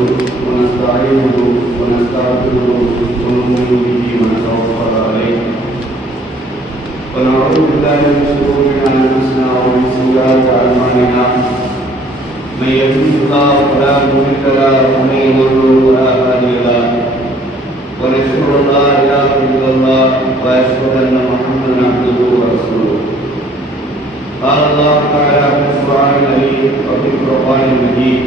ونستعينه ونستغفره ونؤمن به ونتوكل عليه ونعوذ بالله من شرور انفسنا ومن سيئات اعمالنا من يهده الله فلا مضل له ومن يضلل فلا هادي له ونشهد ان لا اله الا الله واشهد ان محمدا عبده ورسوله قال الله تعالى في القرآن الكريم وفي القرآن المجيد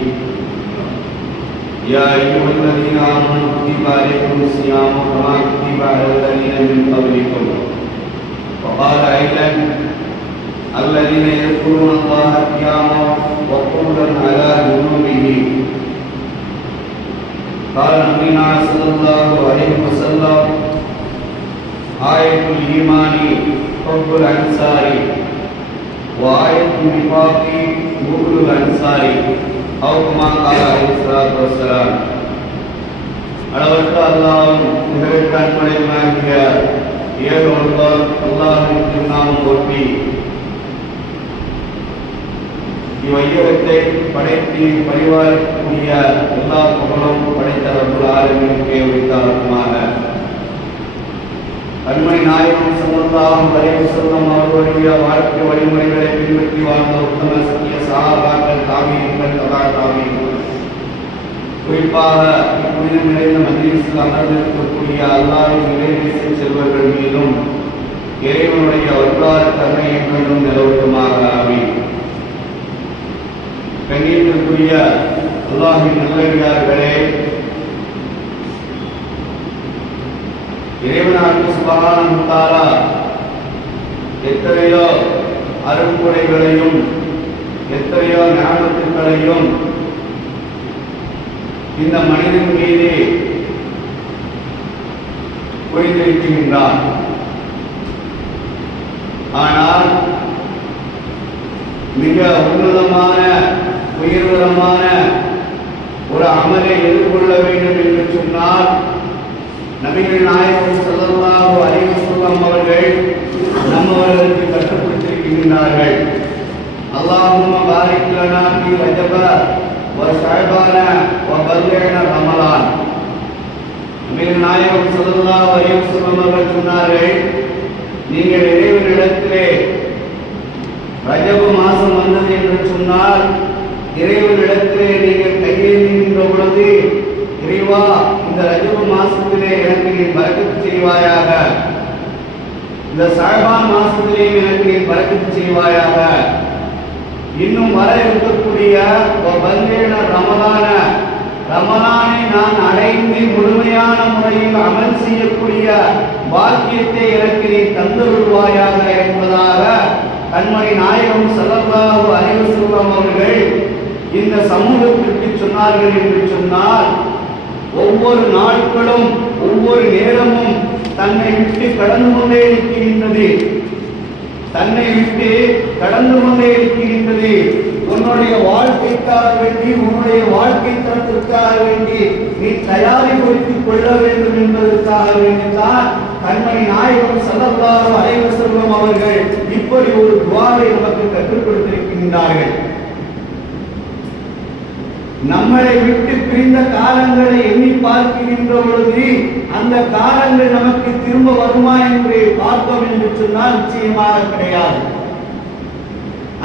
يا أيها الذين آمنوا كتب عليكم الصيام كما كتب على الذين من قبلكم وقال أيضا الذين يذكرون الله قياما وقعودا على جنوبهم قال نبينا صلى الله عليه وسلم آية الإيمان حب الأنصار وآية النفاق بغض الأنصار أو كما قال عليه الصلاة والسلام. அளவற்ற அல்லாஹ்வும் நிகழ்த்த அன்புடையவனாகிய ஏகவல்லோர் அல்லாஹ்வின் திருநாமம் போற்றி இவ்வையகத்தை படைத்து பரிவாரக்கூடிய எல்லா புகழும் படைத்த ரப்புல் ஆலமீனுக்கே உரித்தாகுமாக. அன்மை நாயகம் ஸல்லல்லாஹு அலைஹி வஸல்லம் அவர்களுடைய வாழ்க்கை வழிமுறைகளை பின்பற்றி வாழ்ந்த உத்தம சத்திய சஹாபாக்கள், தாபீன்கள், தபா தாபீன்கள், குறிப்பாக புனிதம் நிறைந்த மஜ்லிஸில் அமர்ந்திருக்கக்கூடிய அல்லாஹ்வின் இறைநேச செல்வர்கள் மீதும் இறைவனுடைய வரலாறு கருணை என்றும் நிலவட்டுமாக. ஆமீன். கண்ணியத்திற்குரிய அல்லாஹ்வின் நல்லடியார்களே, இறைவனாகிய சுப்ஹானஹு வ தஆலா எத்தனையோ அருள்கொடைகளையும் எத்தனையோ ஞானத்துக்களையும் இந்த மனிதன் மீது புரிந்திருக்கின்றான். ஆனால் மிக உன்னதமான உயர்தரமான ஒரு அமலை எதிர்கொள்ள வேண்டும் என்று சொன்னால் நபிகள் நாயகம் ஸல்லல்லாஹு அலைஹி வஸல்லம் அவர்கள் நம்மவர்களுக்கு கற்றுக்கொடுத்திருக்கின்றார்கள். அல்லாஹும்ம பாரிக் லனா ஃபீ ரஜப வ ஷஅபான வ பல்லிக்னா ரமலான். நபிகள் நாயகம் ஸல்லல்லாஹு அலைஹி வஸல்லம் அவர்கள் சொன்னார்கள், நீங்கள் இறைவனிடத்திலே ரஜப மாதம் வந்தது என்று சொன்னால் இறைவனிடத்திலே நீங்கள் கையேந்துகின்ற பொழுது, இறைவா இந்த ரஜப மாசத்திலே எனக்கு நீ பரக்கத்து செய்வாயாக, இந்த ஷஅபான் மாசத்திலே எனக்கு நீ பரக்கத்து செய்வாயாக, இன்னும் வர இருக்கக்கூடிய ரமலானை நான் அடைந்து முழுமையான முறையில் அமல் செய்யக்கூடிய பாக்கியத்தை எனக்கு நீ தந்தருள்வாயாக என்பதாக கண்மணி நாயகம் ஸல்லல்லாஹு அலைஹி வஸல்லம் அவர்கள் இந்த சமூகத்திற்கு சொன்னார்கள் என்று சொன்னால், ஒவ்வொரு நாட்களும் ஒவ்வொரு நேரமும் தன்னை விட்டு கடந்து கொண்டே இருக்கின்றது, தன்னை விட்டு கடந்து கொண்டே இருக்கின்றது. உன்னுடைய வாழ்க்கைக்காக வேண்டி, உன்னுடைய வாழ்க்கை தரத்திற்காக வேண்டி நீ தயாரிப்படுத்திக் கொள்ள வேண்டும் என்பதற்காக வேண்டித்தான் கண்மணி நாயகம் ஸல்லல்லாஹு அலைஹி வஸல்லம் அவர்கள் இப்படி ஒரு துஆவை நமக்கு கற்றுக் கொடுத்திருக்கின்றார்கள். நம்மளை விட்டு பிரிந்த காலங்களை எண்ணி பார்க்கின்ற பொழுது அந்த காலங்கள் நமக்கு திரும்ப வருமா என்று பார்த்தோம் என்று சொன்னால் நிச்சயமாக கிடையாது.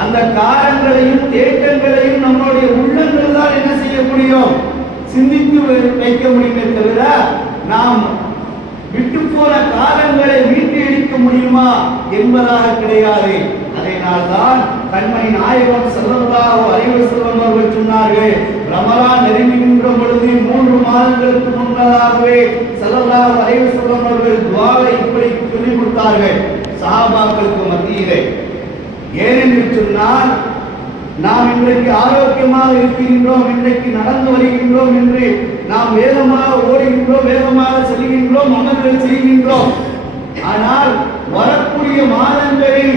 அந்த காலங்களையும் தேட்டங்களையும் நம்மளுடைய உள்ளங்கள் தான் என்ன செய்ய முடியும், சிந்தித்து வைக்க முடியுமே தவிர நாம் விட்டு போன காலங்களை மீட்டு எடுக்க முடியுமா என்பதாக கிடையாது. அதனால்தான் கண்மணி நாயகம் ஸல்லல்லாஹு அலைஹி வஸல்லம் அவர்கள் சொன்னார்கள், ரமலான் நெருங்குகின்ற பொழுது 3 மாதங்களுக்கு முன்னதாகவே ஸல்லல்லாஹு அலைஹி வஸல்லம் அவர்கள் துஆவை இப்படி சொல்லிக் கொடுத்தார்கள் சஹாபாக்களுக்கு மத்தியிலே. ஏனென்று சொன்னால், நாம் இன்றைக்கு ஆரோக்கியமாக இருக்கின்றோம், இன்றைக்கு நடந்து வருகின்றோம் என்று நாம் வேகமாக ஓடுகின்றோம், வேகமாக செல்கின்றோம், அமல்கள் செய்கின்றோம். ஆனால் வரக்கூடிய மாதங்களில்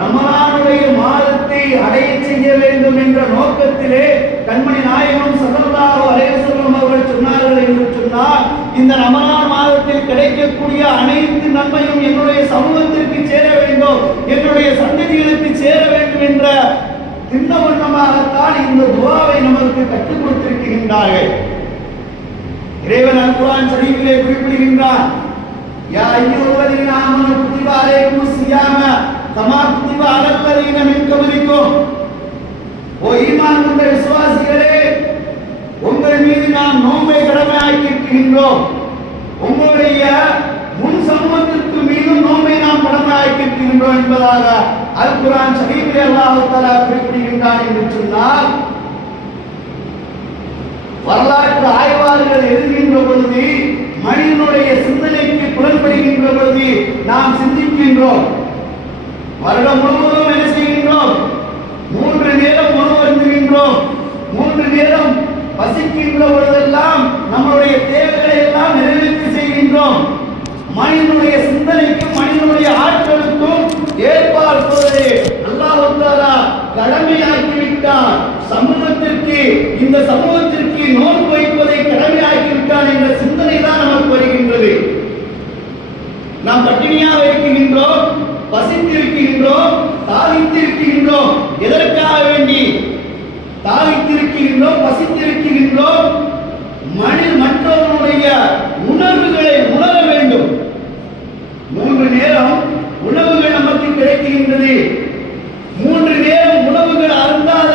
ரமலானுடைய மாதத்தை அடைய செய்ய வேண்டும் என்ற நோக்கத்திலே கண்மணி நாயகம் ஸல்லல்லாஹு அலைஹி வஸல்லம் அவர்கள் சொன்னார்கள் என்று சொன்னால், இந்த ரமலான் மாதத்தில் கிடைக்கக்கூடிய அனைத்து நன்மையும் என்னுடைய சமூகத்திற்கு சேர வேண்டும், என்னுடைய சந்ததிகளுக்கு சேர வேண்டும் என்ற திண்ணவண்ணமாகத்தான் இந்த துஆவை நமக்கு கற்றுக் கொடுத்திருக்கின்றார்கள். இறைவன் அல்-குர்ஆன் ஷரீஃபிலே குறிப்பிடுகின்றான், யா அய்யுஹல்லதீன ஆமனூ குதிப அலைக்குமுஸ் ஸியாம கமா குதிப அலல்லதீன மின் கப்லிக்கும். ஓ ஈமான் கொண்ட விசுவாசிகளே, உங்கள் மீது நாம் நோன்பை கடமையாக்கி இருக்கின்றோம். உங்களுடைய முன் சமூகத்திற்கு மீதும் நோன்பை நாம் கடமையாக்கி இருக்கின்றோம் என்பதாக அல்-குர்ஆன் ஷரீஃபிலே அல்லாஹ் தஆலா குறிப்பிடுகின்றான் என்று சொன்னால், வரலாற்று ஆய்வாளர்கள் எழுதுகின்ற பொழுது, மனிதனுடைய சிந்தனைக்கு புலன்படுகின்ற பொழுது நாம் சிந்திக்கின்றோம். வருடம் முழுவதும் என்ன செய்கின்றோம்? 3 நேரம் உணவு அருந்துகின்றோம். 3 நேரம் பசிக்கின்ற பொழுதெல்லாம் நம்மளுடைய தேவைகளை எல்லாம் நிறைவேற்றி செய்கின்றோம். மனிதனுடைய சிந்தனைக்கும் மனிதனுடைய ஆற்றலுக்கும் ஏற்பாடு அல்லாஹ் தஆலா கடமையாக்கிவிட்டான். சமூகத்திற்கு, இந்த சமூகத்திற்கு நோன்பு வைப்பதை கடமையாக்கிவிட்டான் என்ற சிந்தனை தான் நமக்கு வருகின்றது. நாம் பட்டினியாக இருக்கின்றோம், பசித்திருக்கின்றோம், தாகித்திருக்கின்றோம். எதற்காக வேண்டி தாகித்திருக்கின்றோம், பசித்திருக்கின்றோம்? மற்றவர்களுடைய உணர்வுகளை உணர வேண்டும். 3 நேரம் உணவுகள் நமக்கு கிடைக்கின்றது. 3 நேரம் உணவுகள் அருந்தாத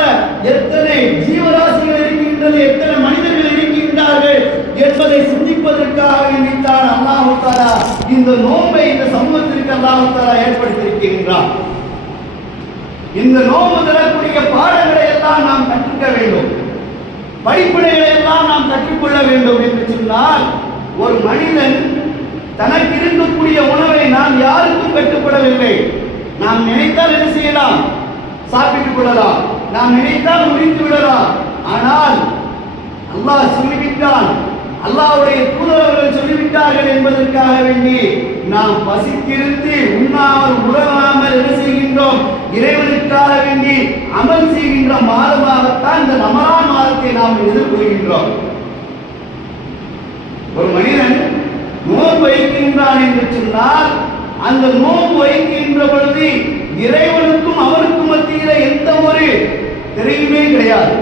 எத்தனை ஜீவராசிகள் இருக்கின்றது, எத்தனை மனிதர்கள் இருக்கின்றார்கள் என்பதை சிந்திப்பதற்காக நினைத்தான் அல்லாஹ் தஆலா இந்த நோன்பை இந்த சமூகத்திற்கு அல்லாஹ் தஆலா ஏற்படுத்தியிருக்கின்றார். இந்த நோன்பு தரக்கூடிய பாடங்களை எல்லாம் நாம் கற்றுக்க வேண்டும், படிப்பினைகளை எல்லாம் நாம் கற்றுக்கொள்ள வேண்டும் என்று சொன்னால், ஒரு மனிதன் தனக்கு இருக்கக்கூடிய உணவை நாம் யாருக்கும் கட்டுப்படவில்லை. நாம் நினைத்தால் என்ன செய்யலாம்? சாப்பிட்டுக் கொள்ளலாம். நாம் நினைத்தால் முடித்து விடலாம். ஆனால் அல்லாஹ் சொல்லிவிட்டான், அல்லாஹ்வுடைய தூதர்கள் சொல்லிவிட்டார்கள் என்பதற்காக வேண்டி நாம் பசித்திருந்து உண்ணாமல் உறவாமல் என்ன செய்கின்றோம்? இறைவனுக்காக வேண்டி அமல் செய்கின்ற மாதமாகத்தான் இந்த ரமலான் மாதத்தை நாம் எதிர்கொள்கின்றோம். ஒரு மனிதன் நோன்பு வைக்கின்றான் என்று சொன்னால், அந்த நோன்பு வைக்கின்ற பொழுது இறைவனுக்கும் அவருக்கும் மத்தியில எந்த ஒரு தெரியுமே கிடையாது.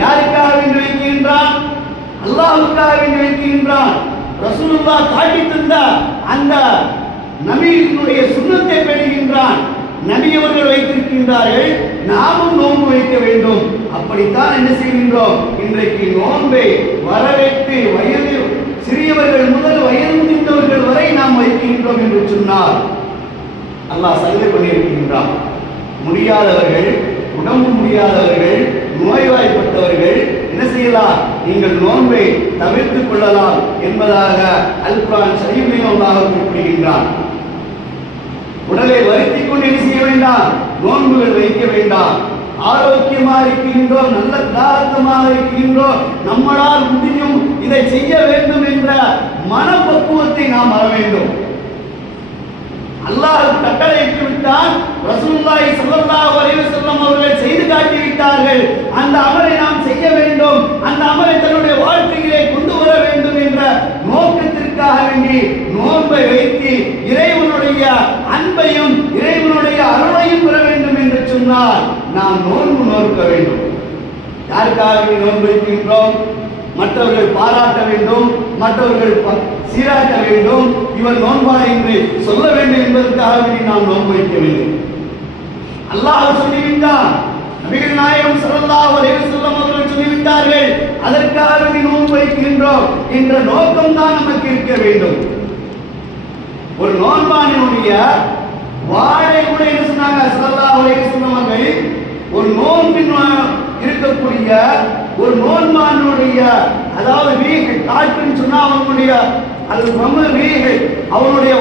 யாருக்காக வேண்டி வைக்கின்றான்? அல்லாஹ்வுக்காக வேண்டி வைக்கின்றான். ரசூலுல்லாஹ் காட்டி தந்த அந்த நபியினுடைய சுன்னத்தை பெறுகின்றான். நபி அவர்கள் வைத்திருக்கின்றார்கள், நாமும் நோன்பு வைக்க வேண்டும். அப்படித்தான் என்ன செய்கின்றோம்? இன்றைக்கு நோன்பை வரவேற்று வயது சிறியவர்கள் முதல் வயது முதிர்ந்தவர்கள் வரை நாம் வைக்கின்றோம் என்று சொன்னால் அல்லாஹ் சலுகை பண்ணியிருக்கின்றான். முடியாதவர்கள், உடம்பு முடியாதவர்கள், நோய்வாய்ப்பட்டவர்கள் என்ன செய்யலாம்? நீங்கள் நோன்பை தவிர்த்துக் கொள்ளலாம் என்பதாக அல்-குர்ஆன் ஷரீஃபில் அல்லாஹ் குறிப்பிடுகின்றான். உடலை வருத்திக் கொண்டு என்ன செய்ய வேண்டாம்? நோன்புகள் வைக்க வேண்டாம். ஆரோக்கியமாக இருக்கின்றோம், நல்ல தாகத்தமாக இருக்கின்றோம், நம்மளால் முடியும், இதை செய்ய வேண்டும் என்ற மனப்பக்குவத்தை நாம் வர வேண்டும். அல்லாஹ் கட்டளையிட்டு விட்டான், ரசூலுல்லாஹி ஸல்லல்லாஹு அலைஹி வஸல்லம் அவர்கள் செய்து காட்டி விட்டார்கள். அந்த அமலை நாம் செய்ய வேண்டும், அந்த அமலை தன்னுடைய வாழ்க்கையிலே கொண்டு வர வேண்டும் என்ற நோக்கத்திற்காக வேண்டி நோன்பை வைத்து இறைவனுடைய அன்பையும் இறைவனுடைய அருளையும் பெற வேண்டும் என்று சொன்னால் நாம் நோன்பு நோக்க வேண்டும். யாருக்காக நோன்பு வைக்கின்றோம்? மற்றவர்கள் பாராட்ட வேண்டும், மற்றவர்கள் சீராட்ட வேண்டும், இவன் நோன்பா என்று சொல்ல வேண்டும் என்பதற்காக நாம் நோன்பு வைக்க வேண்டும். அல்லாஹ் சொல்லிவிட்டான், நபிகள் நாயகம் ஸல்லல்லாஹு அலைஹி வஸல்லம் அவர்கள் சொல்லிவிட்டார்கள், அதற்காக நோன்பு வைக்கின்றோம் என்ற நோக்கம் தான் நமக்கு இருக்க வேண்டும். ஒரு நோன்பானினுடைய வாழை கூட என்ன சொன்னாங்க ஸல்லல்லாஹு அலைஹி வஸல்லம் அவர்கள்? ஒரு நோன்பின் இருக்கக்கூடிய ஒரு நோன்பானுடைய, அதாவது வீகள் காற்றுன்னு சொன்னா அவனுடைய அது வீகள், அவனுடைய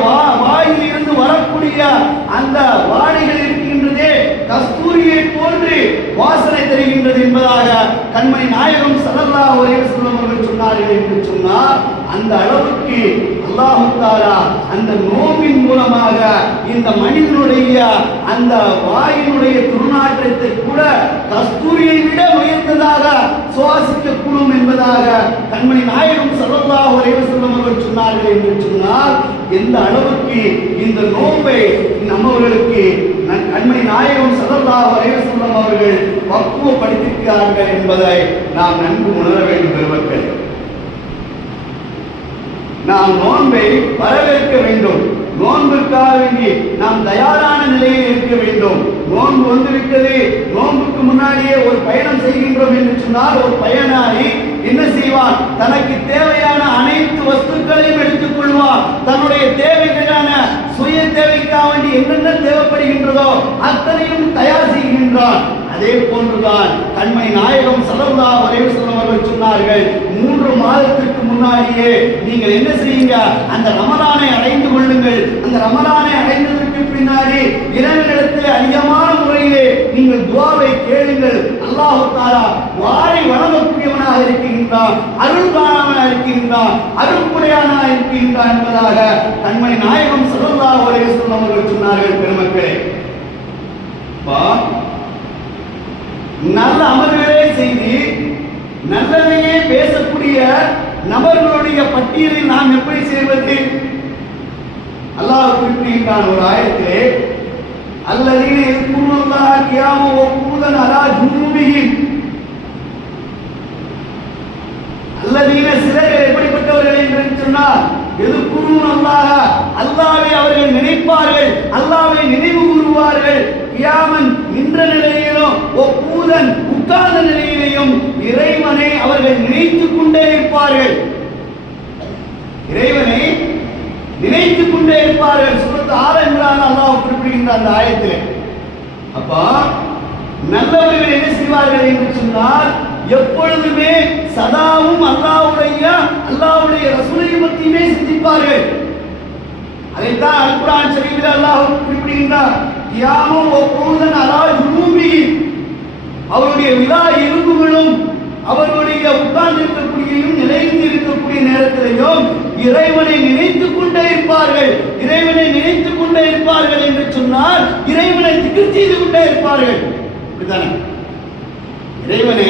வாயில் இருந்து வரக்கூடிய அந்த வாடைகள் இருக்கின்றதே கஸ்தூரியை போன்று வாசனை தருகின்றது என்பதாக கண்மணி நாயகம் ஸல்லல்லாஹு அலைஹி வஸல்லம் அவர்கள் சொன்னார்கள் என்று சொன்னார். அந்த அளவுக்கு அல்லாஹ் தஆலா அந்த நோம்பின் மூலமாக இந்த மனிதனுடைய அந்த வாயினுடைய துர்நாற்றத்தை கூட கஸ்தூரியை விட உயர்ந்ததாக சுவாசிக்க கூடும் என்பதாக கண்மணி நாயகம் ஸல்லல்லாஹு அலைஹி வஸல்லம் அவர்கள் சொன்னார்கள் என்று சொன்னால், எந்த அளவுக்கு இந்த நோன்பை நம்மவர்களுக்கு கண்மணி நாயகம் ஸல்லல்லாஹு அலைஹி வஸல்லம் அவர்கள் பக்குவப்படுத்தியிருக்கிறார்கள் என்பதை நாம் நன்கு உணர வேண்டும் பெருமக்கள். நாம் நோன்பை வரவேற்க வேண்டும். நோன்புக்காக வேண்டி நாம் தயாரான நிலையில் இருக்க வேண்டும். நோன்பு வந்துவிட்டது, நோன்புக்கு முன்னாடியே ஒரு பயணம் செய்கின்றோம் என்று சொன்னால் ஒரு பயனாளி என்ன செய்வான்? தனக்கு தேவையான அனைத்து வஸ்துக்களையும் எடுத்துக் கொள்வான். தன்னுடைய தேவைகளான சுய தேவைக்காக வேண்டி என்னென்ன தேவைப்படுகின்றதோ அத்தனையும் தயார் செய்கின்றான். அதே போன்றுதான் கண்மணி நாயகம் ஸல்லல்லாஹு அலைஹி வஸல்லம் அவர்கள் சொன்னார்கள், 3 மாதத்திற்கு முன்னாடியே நீங்கள் என்ன செய்யுங்க? அந்த ரமலானை அடைந்து கொள்ளுங்கள். அந்த ரமலானை அடைந்ததற்கு பின்னாடி இறைவனிடத்தில் அதிகமான முறையிலே நீங்கள் துஆவை கேளுங்கள். அல்லாஹ் தஆலா வாரி வழங்கக்கூடியவனாக இருக்கின்றான், அருள்காரனாக இருக்கின்றான், அருள்புடையானாக இருக்கின்றான் என்பதாக கண்மணி நாயகம் ஸல்லல்லாஹு அலைஹி வஸல்லம் அவர்கள் சொன்னார்கள். பெருமக்களே, நல்ல அமல்களே செய்து நல்லதையே பேசக்கூடிய நபர்களுடைய பட்டியலில் நாம் எப்படி சேர்வது? அல்லாஹ் குறிப்பிடுகின்றான் ஒரு ஆயத்திலே, அல்லதீன யஸ்குருல்லாஹ கியாமன் வ குஊதன் அலா ஜுனூபிஹிம். அல்லதீன சிலர் எப்படிப்பட்டவர்கள் என்று சொன்னால், யஸ்குருல்லாஹ அல்லாஹ்வை அவர்கள் நினைப்பார்கள், அல்லாஹ்வை நினைவு கூறுவார்கள். கியாமன் நின்ற நிலையிலும் ஒப்பூதன் உட்கார்ந்த நிலையிலையும் இறைவனை அவர்கள் நினைத்துக் கொண்டே இருப்பார்கள். இறைவனை நினைத்துக் கொண்டே இருப்பார்கள். சூரத் ஆல் இம்ரான் அல்லாஹ் குறிப்பிடுகின்ற அந்த ஆயத்திலே. அப்ப நல்லவர்கள் என்ன செய்வார்கள் என்று சொன்னால், எப்பொழுதுமே சதாவும் அல்லாஹ்வுடைய ரசூலை பற்றியுமே சிந்திப்பார்கள். அதைத்தான் அல் குர்ஆன் ஷரீஃபில் அல்லாஹ் குறிப்பிடுகின்றார். கியாமன் வ குஊதன் அலா ஜுனூபிஹிம். அவருடைய விலா எலும்புகளும் அவருடைய உட்கார்ந்து இருக்கக்கூடியும் நிலைந்து இருக்கக்கூடிய நேரத்திலேயும் இறைவனை நினைத்துக் கொண்டே இருப்பார்கள். இறைவனை நினைத்துக் கொண்டே இருப்பார்கள் என்று சொன்னால் இறைவனை திக்ர் செய்து கொண்டே இருப்பார்கள். அப்படித்தானே? இறைவனை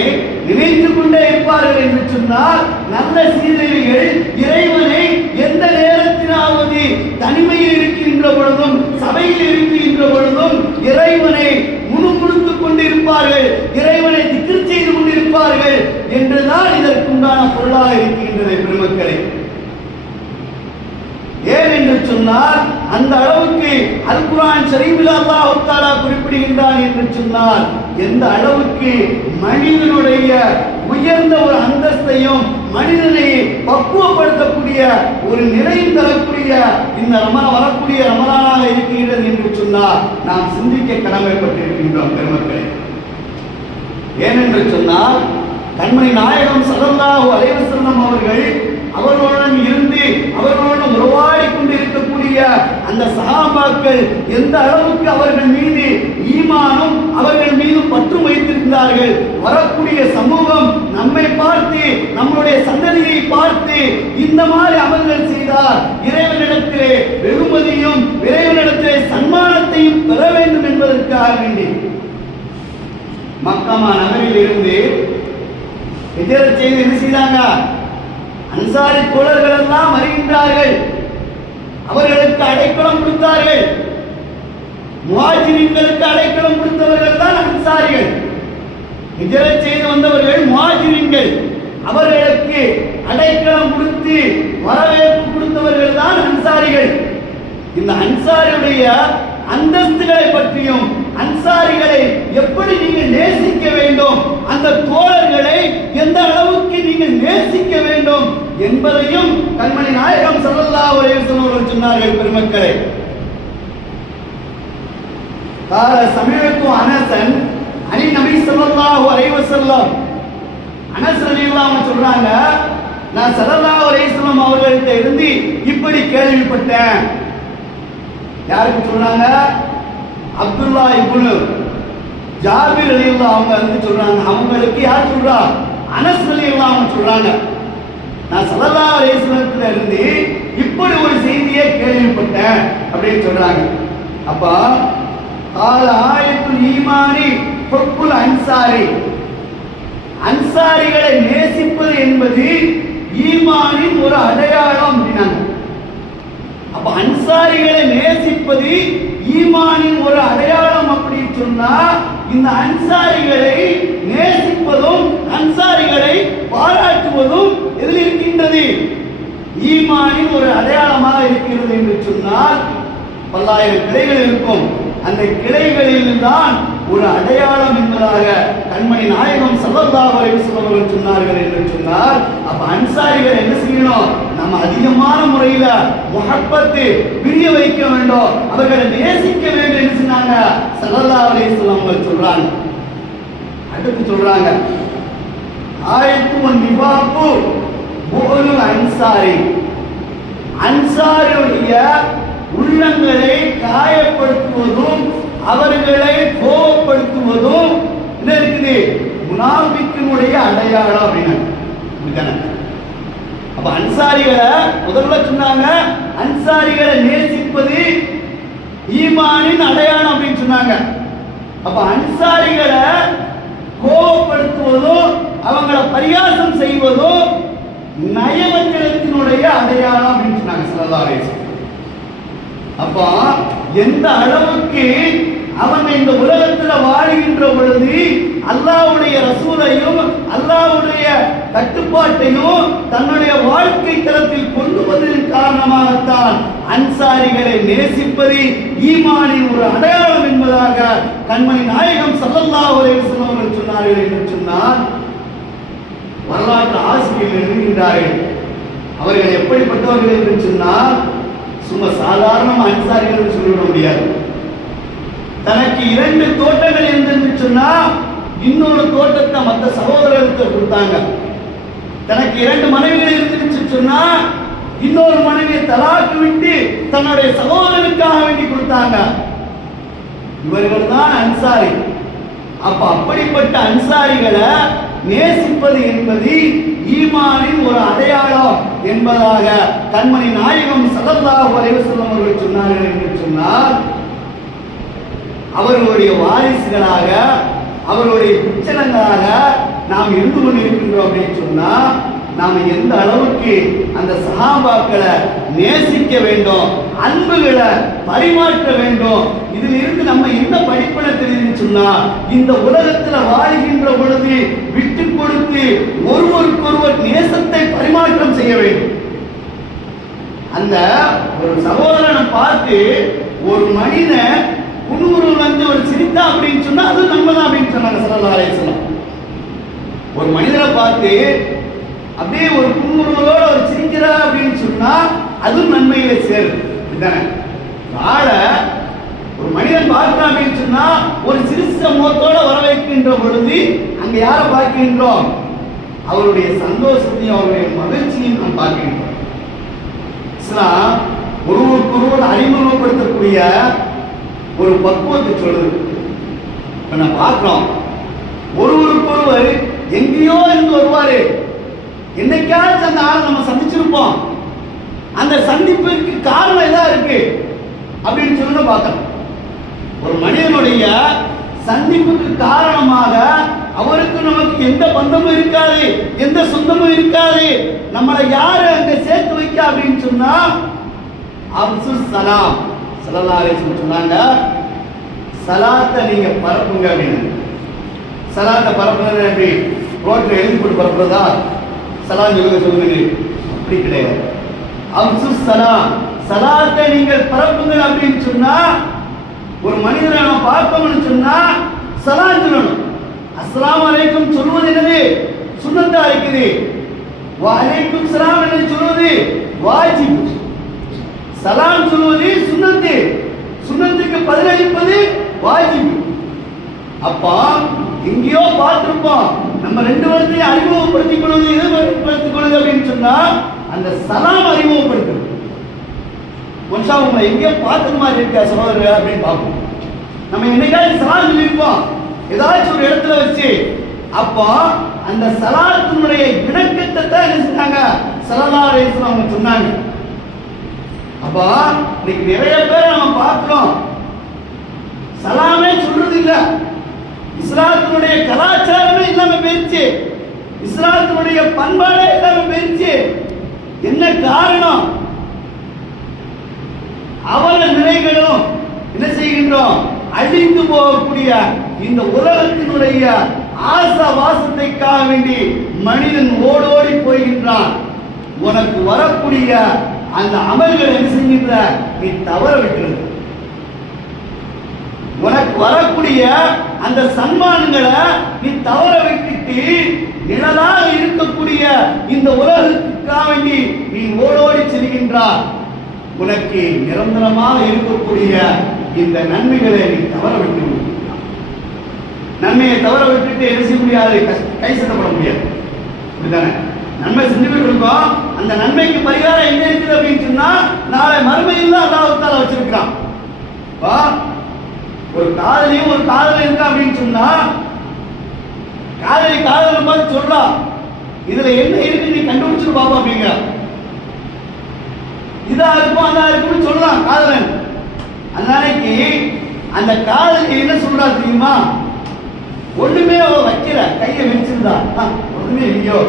நினைத்துக் கொண்டே இருப்பார்கள் என்று சொன்னால் நல்ல சீதைகள் இறைவனை எந்த நேரத்திலாவது தனிமையில் இருக்கின்ற பொழுதும் சபையில் இருக்கின்ற பொழுதும் இறைவனை முணுமுணுத்துக் கொண்டிருப்பார்கள், இறைவனை திக்ர் செய்து கொண்டிருப்பார்கள் என்றுதான் இதற்குண்டான பொருளாக இருக்கின்றது. பெருமக்களை, ஏன் என்று சொன்னால் அந்த அளவுக்கு அல் குர்ஆன் ஷரீஃபில் அல்லாஹ் தஆலா குறிப்பிடுகின்றான் என்று சொன்னால் எந்த அளவுக்கு மனிதனுடைய உயர்ந்த ஒரு அந்தஸ்தையும் மனிதனை பக்குவப்படுத்தக்கூடிய ஒரு நிலையும் தரக்கூடிய இந்த வரக்கூடிய ரமலானாக இருக்கின்றது என்று சொன்னால் நாம் சிந்திக்க கடமைப்பட்டிருக்கின்றோம். பெருமக்களே, ஏனென்று சொன்னால் கண்மணி நாயகம் ஸல்லல்லாஹு அலைஹி வஸல்லம் அவர்கள் அவர்களுடன் இருந்து அவர்களுடன் உறவாடி கொண்டிருக்கக்கூடிய அந்த சஹாபாக்கள் எந்த அளவுக்கு அவர்கள் மீது ஈமானும் அவர்கள் மீது பற்று வைத்திருந்தார்கள். வரக்கூடிய சமூகம் நம்மை பார்த்து நம்முடைய சந்ததியை பார்த்து இந்த மாதிரி அமல்கள் செய்தார் இறைவனிடத்திலே வெகுமதியும் இறைவனிடத்திலே சன்மானத்தையும் பெற வேண்டும் என்பதற்காக வேண்டி மக்கமா நகரில் இருந்து ஹிஜ்ரத் செய்து என்ன செய்தாங்க? அன்சாரி தோழர்கள் எல்லாம் வருகின்றார்கள், அவர்களுக்கு அடைக்கலம் கொடுத்தார்கள். முஹாஜிரின்களுக்கு அடைக்கலம் கொடுத்தவர்கள் தான் அன்சாரிகள். ஹிஜ்ரத் செய்து வந்தவர்கள் முஹாஜிரின்கள், அவர்களுக்கு அடைக்கலம் கொடுத்து வரவேற்பு கொடுத்தவர்கள் தான் அன்சாரிகள். இந்த அன்சாரியுடைய அந்தஸ்துகளை பற்றியும் அன்சாரிகளை எப்படி நீங்கள் நேசிக்க வேண்டும், அந்த தோழர்களை எந்த அளவுக்கு நீங்கள் நேசிக்க வேண்டும் என்பதையும் கண்மணி நாயகம் ஸல்லல்லாஹு அலைஹி வஸல்லம் சொன்னார்கள். பெருமக்களே, قال سمعت انسا عن النبي صلى الله عليه وسلم. அனஸ் ரலியல்லாஹு அன்ஹு சொல்றாங்க, நான் ஸல்லல்லாஹு அலைஹி வஸல்லம் அவர்களிட்ட இருந்து இப்படி கேள்விப்பட்டேன். யாருக்கு சொல்றாங்க? அப்துல்லா இப்னு ஜாபிர் ரலியல்லாஹு அவங்க வந்து சொல்றாங்க. அவங்களுக்கு யார் சொல்றா? அனஸ் ரலியல்லாஹு அவங்க சொல்றாங்க, நான் ஸல்லல்லாஹு அலைஹி வஸல்லத்துல இருந்து இப்படி ஒரு செய்தியை கேள்விப்பட்டேன் அப்படின்னு சொல்றாங்க. அப்ப கால ஆயத்துல் ஈமானி ஹுப்புல் அன்சாரி, அன்சாரிகளை நேசிப்பது என்பது ஈமானின் ஒரு அடையாளம் அப்படின்னாங்க. அப்ப அன்சாரிகளை நேசிப்பது ஈமானின் ஒரு அடையாளம் அப்படின்னு சொன்னா இந்த அன்சாரிகளை நேசிப்பதும் அன்சாரிகளை பாராட்டுவதும் எதில் இருக்கின்றது? ஈமானின் ஒரு அடையாளமாக இருக்கிறது என்று சொன்னால் பல்லாயிரம் கிளைகள் இருக்கும். அந்த கிளைகளில் தான் ஒரு அடையாளம் என்பதாக கண்மணி நாயகம் ஸல்லல்லாஹு அலைஹி வஸல்லம் சொன்னார்கள் என்று சொன்னார். அப்ப அன்சாரிகள் என்ன செய்யணும்? நம்ம அதிகமான முறையில முஹப்பத்து பிரிய வைக்க வேண்டும், அவர்களை நேசிக்க வேண்டும் என்று சொன்னாங்க ஸல்லல்லாஹு அலைஹி வஸல்லம் சொல்றாங்க. அடுத்து சொல்றாங்க, ஆயத்து நிபாபு புகுலு அன்சாரி, அன்சாரியுடைய உள்ளங்களை காயப்படுத்துவதும் அவர்களை கோபப்படுத்துவதும் என்ன இருக்குது? முனாஃபிக்கினுடைய அடையாளம் அப்படின்னு. அப்ப அன்சாரிகளை முதல்ல சொன்னாங்க, அன்சாரிகளை நேசிப்பது ஈமானின் அடையாளம் அப்படின்னு சொன்னாங்க. அப்ப அன்சாரிகளை கோபப்படுத்துவதும் அவங்களை பரிகாசம் செய்வதும் நயவஞ்சகத்தினுடைய அடையாளம் அப்படின்னு சொன்னாங்க ஸல்லல்லாஹு அலைஹி வஸல்லம். அப்ப எந்த அளவுக்கு அவங்க இந்த உலகத்துல வாழ்கின்ற பொழுது அல்லாஹ்வுடைய ரசூலையும் அல்லாஹ்வுடைய கட்டுப்பாட்டையும் தன்னுடைய வாழ்க்கை தளத்தில் கொண்டு வந்ததன் காரணமாகத்தான் அன்சாரிகளை நேசிப்பது ஈமானின் ஒரு அடையாளம் என்பதாக கண்மணி நாயகம் ஸல்லல்லாஹு அலைஹி வஸல்லம் சொன்னார்கள் என்று சொன்னால் வரலாற்று ஆசிரியர்கள் எழுதுகின்றார்கள். அவர்கள் எப்படிப்பட்டவர்கள் என்று சொன்னால் சும்மா சாதாரண அன்சாரிகள் சொல்லிவிட முடியாது. தனக்கு 2 தோட்டங்கள் இருந்தது சொன்னா இன்னொரு தோட்டத்தை மற்ற சகோதரர்களுக்கு கொடுத்தாங்க. தனக்கு 2 மனைவிகள் இருந்துச்சு சொன்னா இன்னொரு மனைவியை தலாக்கு விட்டு தன்னுடைய சகோதரனுக்காக வேண்டி கொடுத்தாங்க. இவர்கள் தான் அன்சாரி. அப்ப அப்படிப்பட்ட அன்சாரிகளை நேசிப்பது என்பது ஈமானின் ஒரு அடையாளம் என்பதாக கண்மணி நாயகம் ஸல்லல்லாஹு அலைஹி வஸல்லம் அவர்கள் சொன்னார்கள் என்று சொன்னால் அவர்களுடைய வாரிசுகளாக அவர்களுடைய பிச்சலங்களாக நாம் இருந்து கொண்டிருக்கின்றோம் அப்படின்னு சொன்னா நாம எந்த அளவுக்கு அந்த சஹாபாக்களை நேசிக்க வேண்டும், அன்புகளை பரிமாற்ற வேண்டும். இதில் இருந்து நம்ம என்ன படிப்பினை தெரியுதுன்னு சொன்னா இந்த உலகத்துல வாழ்கின்ற பொழுது விட்டு கொடுத்து ஒருவருக்கொருவர் நேசத்தை பரிமாற்றம் செய்ய வேண்டும். அந்த ஒரு சகோதரனை பார்த்து ஒரு மனிதன் குன்னூரில் வந்து ஒரு சிரித்தா அப்படின்னு சொன்னா அது நம்ம தான் அப்படின்னு சொன்னாங்க ஸல்லல்லாஹு அலைஹி வஸல்லம். ஒரு மனிதனை பார்த்து அப்படியே ஒரு குன்னூரோட ஒரு சிரிக்கிறா அப்படின்னு சொன்னா அதுவும் நன்மையில சேரும். ஒரு மனிதன் பார்க்கிறான் அப்படின்னு சொன்னா ஒரு சிரிச்ச முகத்தோட வரவேற்கின்ற பொழுது அங்க யாரை பார்க்கின்றோம்? அவருடைய சந்தோஷத்தையும் அவருடைய மகிழ்ச்சியும் நாம் பார்க்கின்றோம். இஸ்லாம் ஒருவருக்கொருவர் அறிமுகப்படுத்தக்கூடிய ஒரு பக்குவத்தை சொல்லுது. இப்ப நான் பார்க்கிறோம், ஒருவருக்கொருவர் எங்கேயோ இருந்து வருவாரு, என்னைக்காச்சும் அந்த ஆளை நம்ம சந்திச்சிருப்போம், அந்த சந்திப்புக்கு காரணம் எதா இருக்கு அப்படின்னு சொல்லி பார்க்கணும். ஒரு மனிதனுடைய சந்திப்புக்கு காரணமாக அவருக்கு நமக்கு எந்த பந்தமும் இருக்காது, எந்த சொந்தமும் இருக்காது, நம்மளை யாரு அங்க சேர்த்து வைக்க அப்படின்னு சொன்னா அப்துல் சலாம் ஸல்லல்லாஹு அலைஹி வஸல்லம் சொன்னாங்க, சலாத்தை நீங்க பரப்புங்க அப்படின்னு. சலாத்தை பரப்புறது எப்படி? ரோட்ல எழுதி போட்டு பரப்புறதா? சலாம் சொல்லுங்க, அப்படி கிடையாது. அப்துல் சலாம், சலாத்தை நீங்கள் பரப்புங்க அப்படின்னு சொன்னா ஒரு மனிதனை நம்ம பார்க்கணும்னு சொன்னா சலாம் சொல்லணும். அஸ்ஸலாமு அலைக்கும் சொல்வது என்னது? சுன்னத்தா இருக்குது. வ அலைக்கும் சலாம் என்று சொல்வது வாஜிப். சலாம் சொல்வது சுன்னத்து, சுன்னத்துக்கு பதிலளிப்பது வாஜிப். அப்பா எங்கேயோ பார்த்திருப்போம், நம்ம 2 வருடத்தையும் அறிமுகப்படுத்திக் கொள்வது எதிர்பார்த்துக் கொள்வது அப்படின்னு சொன்னா அந்த சலாம் அறிமுகப்படுத்துறது. மனுஷா உங்களை எங்கேயோ பார்த்த மாதிரி இருக்க சகோதரர் அப்படின்னு பார்ப்போம். நம்ம என்னைக்காவது சலாம் சொல்லியிருப்போம் ஏதாச்சும் ஒரு இடத்துல வச்சு. அப்போ அந்த சலாத்தினுடைய இணக்கத்தை தான் என்ன செஞ்சாங்க ஸல்லல்லாஹு அலைஹி வஸல்லம் அவங்க சொன்னாங்க. அப்போ இன்னைக்கு நிறைய பேர் நம்ம பார்க்கிறோம் சலாமே சொல்றது இல்ல. இஸ்லாத்தினுடைய கலாச்சாரமே இல்லாம போயிடுச்சு, இஸ்லாத்தினுடைய பண்பாடே இல்லாம போயிடுச்சு. என்ன காரணம்? அவல நிலைகளும் என்ன செய்கின்றோம்? அழிந்து போகக்கூடிய இந்த உலகத்தினுடைய ஆசா வாசத்தைக்காக வேண்டி மனிதன் ஓடோடி போகின்றான். உனக்கு வரக்கூடிய அந்த அமல்கள் என்ன செஞ்சின்ற நீ தவற விட்டுருது. உனக்கு வரக்கூடிய அந்த சன்மானங்களை நீ தவற விட்டுட்டு நிழலாக இருக்கக்கூடிய இந்த உலகத்துக்காக வேண்டி நீ ஓடோடி செல்கின்றார். உனக்கு நிரந்தரமாக இருக்கக்கூடிய இந்த நன்மைகளை நீ தவற விட்டு, நன்மையை தவற விட்டுட்டு என்ன செய்ய முடியாது, கை சட்டப்பட முடியாது. அப்படித்தானே? நன்மை செஞ்சுட்டு இருக்கோம், அந்த நன்மைக்கு பரிகாரம் எங்க இருக்குது அப்படின்னு சொன்னா நாளை மறுமையில் தான் அல்லாஹ் வச்சிருக்கிறான். ஒரு காதலியும் ஒரு காதல் இருக்கா அப்படின்னு சொன்னா காதலி காதல் மாதிரி சொல்றான், இதுல என்ன இருக்கு நீ கண்டுபிடிச்சு பாப்பா அப்படிங்கிற, இதா இருக்கும் அதா இருக்கும்னு சொல்லலாம் காதலன். அன்னைக்கு அந்த காதலி என்ன சொல்றா தெரியுமா, ஒண்ணுமே அவ வைக்கிற கையை வச்சிருந்தா ஒண்ணுமே இல்லையோ,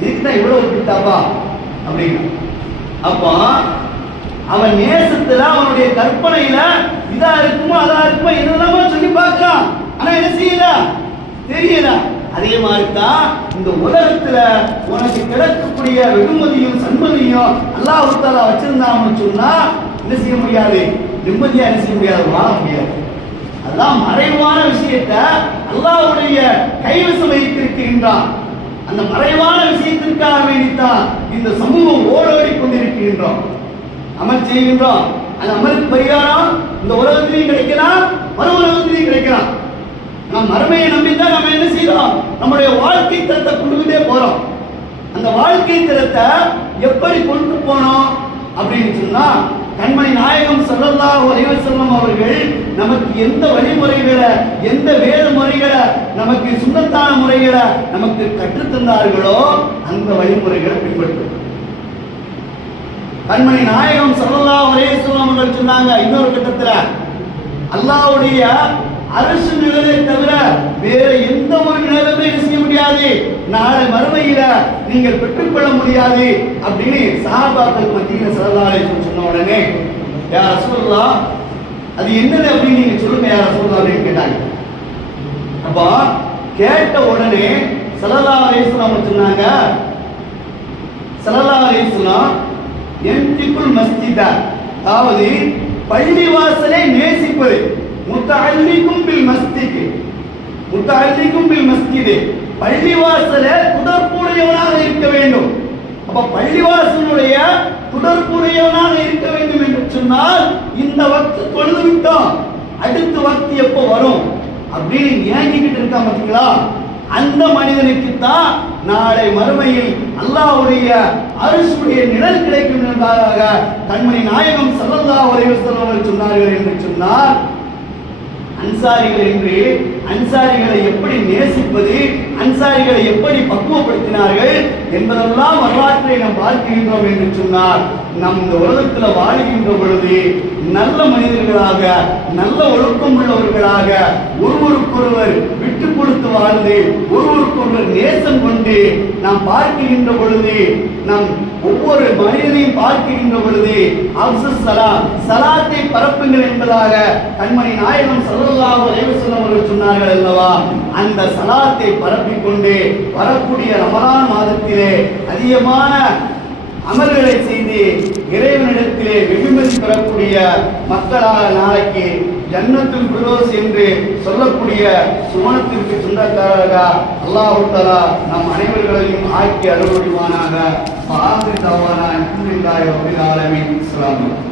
இதுக்குதான் இவ்வளவு விட்டாப்பா அப்படிங்க. அப்போ அவன் நேசத்துல அவனுடைய கற்பனையில இதா இருக்குமோ அதா இருக்குமோ என்னெல்லாமோ சொல்லி பார்க்கிறான். ஆனா என்ன செய்யல தெரியல. அதே மாதிரி தான் இந்த உலகத்துல உனக்கு கிடைக்கக்கூடிய வெகுமதியும் சன்மதியும் அல்லாஹ் தஆலா வச்சிருந்தான்னு சொன்னா என்ன செய்ய முடியாது, நிம்மதியா என்ன செய்ய முடியாது, வாழ முடியாது. அதான் மறைவான விஷயத்தை அல்லாஹ்வுடைய கைவசம் வைத்திருக்கின்றான். அந்த மறைவான விஷயத்திற்காக வேண்டித்தான் இந்த சமூகம் ஓடோடி கொண்டிருக்கின்றோம், அமல் செய்கின்றோம். அந்த அமலுக்கு பரிகாரம் இந்த உலகத்திலையும் கிடைக்கலாம், மறு உலகத்திலையும் கிடைக்கலாம். நாம் மறுமையை நம்பித்தான் நம்ம என்ன செய்யறோம், நம்முடைய வாழ்க்கை தரத்தை கொண்டுகிட்டே போறோம். அந்த வாழ்க்கை தரத்தை எப்படி கொண்டு போனோம் அப்படின்னு சொன்னா கண்மணி நாயகம் ஸல்லல்லாஹு அலைஹி வஸல்லம் அவர்கள் நமக்கு எந்த வழிமுறைகளை, எந்த வேத முறைகளை, நமக்கு சுன்னத்தான முறைகளை நமக்கு கற்றுத்தந்தார்களோ அந்த வழிமுறைகளை பின்பற்றுவோம். கண்மணி நாயகம் ஸல்லல்லாஹு அலைஹி வஸல்லம் அவர்கள் சொன்னாங்க இன்னொரு கட்டத்துல, அல்லாஹ்வுடைய அரசு நிழலை தவிர வேற எந்த ஒரு நிழலுமே செய்ய முடியாது, நாளை மறுமையில நீங்கள் பெற்றுக்கொள்ள முடியாது அப்படின்னு சஹாபாக்கள் மத்தியில் ஸல்லல்லாஹு அலைஹி வஸல்லம் சொன்ன உடனே, யா ரசூலுல்லாஹ் அது என்னது அப்படின்னு நீங்க சொல்லுங்க யா ரசூலுல்லாஹ் அப்படின்னு கேட்டாங்க. அப்போ கேட்ட உடனே ஸல்லல்லாஹு அலைஹி வஸல்லம் சொன்னாங்க, ஸல்லல்லாஹு அலைஹி வஸல்லம் என்திகுல் மஸ்ஜித, அதாவது பள்ளிவாசலை நேசிப்பது, முத்தஅல்லிகும் பில் மஸ்ஜித், முத்தஅல்லிகும் பில் மஸ்ஜித், பள்ளிவாசலை தொடர்புடையவனாக இருக்க வேண்டும். அப்ப பள்ளிவாசலுடைய தொடர்புடையவனாக இருக்க வேண்டும் என்று சொன்னால் இந்த வக்து தொழுது விட்டோம், அடுத்த வக்து எப்போ வரும் அப்படின்னு ஏங்கிக்கிட்டு இருக்கா பார்த்தீங்களா, அந்த மனிதனுக்கு தான் நாளை மறுமையில் அல்லாஹ்வுடைய அரிசுடைய நிழல் கிடைக்கும் என்பதாக கண்மணி நாயகம் ஸல்லல்லாஹு அலைஹி வஸல்லம் சொன்னார்கள் என்று சொன்னார். அன்சாரிகள் என்று அன்சாரிகளை எப்படி நேசிப்பது, அன்சாரிகளை எப்படி பக்குவப்படுத்தினார்கள் என்பதெல்லாம் வரலாற்றை நாம் பார்க்கின்றோம் என்று சொன்னார். நம் இந்த உலகத்தில் வாழ்கின்ற பொழுது நல்ல மனிதர்களாக, நல்ல ஒழுக்கம் உள்ளவர்களாக, ஒருவருக்கொருவர் விட்டு கொடுத்து வாழ்ந்து ஒருவருக்கொருவர் நேசம் கொண்டு நாம் பார்க்கின்ற பொழுது, நம் ஒவ்வொரு மனிதனையும் பார்க்கின்ற பொழுது அப்சுஸ் ஸலாம், ஸலாத்தை பரப்புங்கள் என்பதாக கண்மணி நாயகம் ஸல்லல்லாஹு அலைஹி வஸல்லம் அவர்கள் சொன்னார்கள் அல்லவா. அந்த ஸலாத்தை பரப்பிக் கொண்டு வரக்கூடிய ரமலான் மாதத்திலே அதிகமான அமல்களை செய்து இறைவனிடத்திலே வெகுமதி பெறக்கூடிய மக்களாக நாளைக்கு ஜன்னத்துல் ஃபிர்தௌஸ் என்று சொல்லக்கூடிய சுவனத்திற்கு சொந்தக்காரராக அல்லாஹ் தஆலா நம் அனைவர்களையும் ஆக்கி அருள் புரிவானாக. ஆகிர் தவானா அல்ஹம்துலில்லாஹி ரப்பில் ஆலமீன். அஸ்ஸலாமு அலைக்கும்.